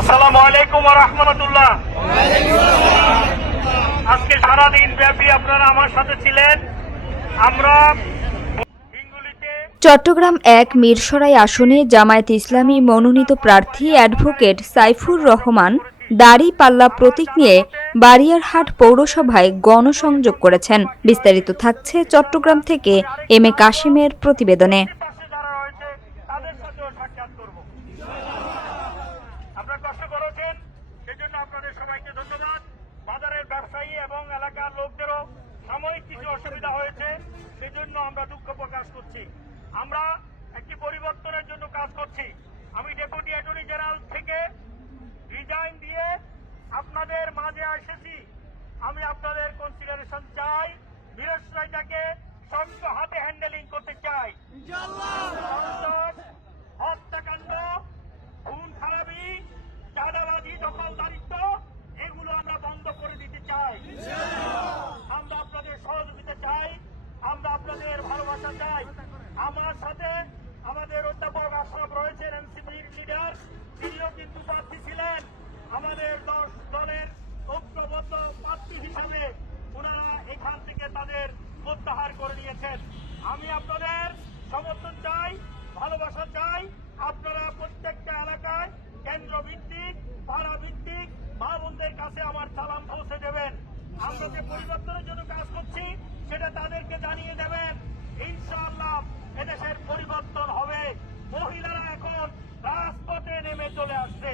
আসসালামু আলাইকুম ওয়া রাহমাতুল্লাহ। আজকে সারাদিন ব্যাপী আপনারা আমার সাথে ছিলেন। আমরা চট্টগ্রাম ১ মিরসরাই আসনে জামায়াতে ইসলামী মনোনীত প্রার্থী অ্যাডভোকেট সাইফুর রহমান দাড়িপাল্লা প্রতীক নিয়ে বারিয়ারহাট পৌরসভায় গণসংযোগ করেছেন। বিস্তারিত থাকছে চট্টগ্রাম থেকে এম এ কাশেমের প্রতিবেদনে। আপনারা কষ্ট করেছেন, সেজন্য আপনাদের সবাইকে ধন্যবাদ। বাজারের ব্যবসায়ী এবং এলাকার লোকদেরও সাময়িক কিছু অসুবিধা হয়েছে, সেজন্য আমরা দুঃখ প্রকাশ করছি। আমরা একটি পরিবর্তনের জন্য কাজ করছি। আমি ডেপুটি অ্যাটর্নি জেনারেল থেকে রিজাইন দিয়ে আপনাদের মাঝে এসেছি। আমি আপনাদের কনসিডারেশন চাই। বৃহস্পতিটাকে শক্ত হাতে হ্যান্ডেলিং করতে চাই। হত্যাকাণ্ড, খুন খারাপি, চাঁদাবাজি, দখলদারিত্ব, এগুলো আমরা বন্ধ করে দিতে চাই। আমরা আপনাদের সহযোগিতা চাই, আমরা আপনাদের ভালোবাসা চাই। আমার সাথে আমাদের অধ্যাপক আশরাফ রয়েছেন, এনসিপি লিডার, তিনিও কিন্তু প্রার্থী ছিলেন। আমাদের দলের ঐক্যবদ্ধ প্রার্থী হিসাবে ওনারা এখান থেকে তাদের প্রত্যাহার করে নিয়েছেন। আমি আপনাদের সমর্থন চাই, ভালোবাসা চাই। আপনারা প্রত্যেকটা এলাকায় কেন্দ্র ভিত্তিক, পাড়া ভিত্তিক মা বোনদের কাছে আমার সালাম পৌঁছে দেবেন। আমরা যে পরিবর্তনের জন্য কাজ করছি সেটা তাদেরকে জানিয়ে দেবেন। ইনশাআল্লাহ এদেশের পরিবর্তন হবে। মহিলারা এখন রাজপথে নেমে চলে আসছে।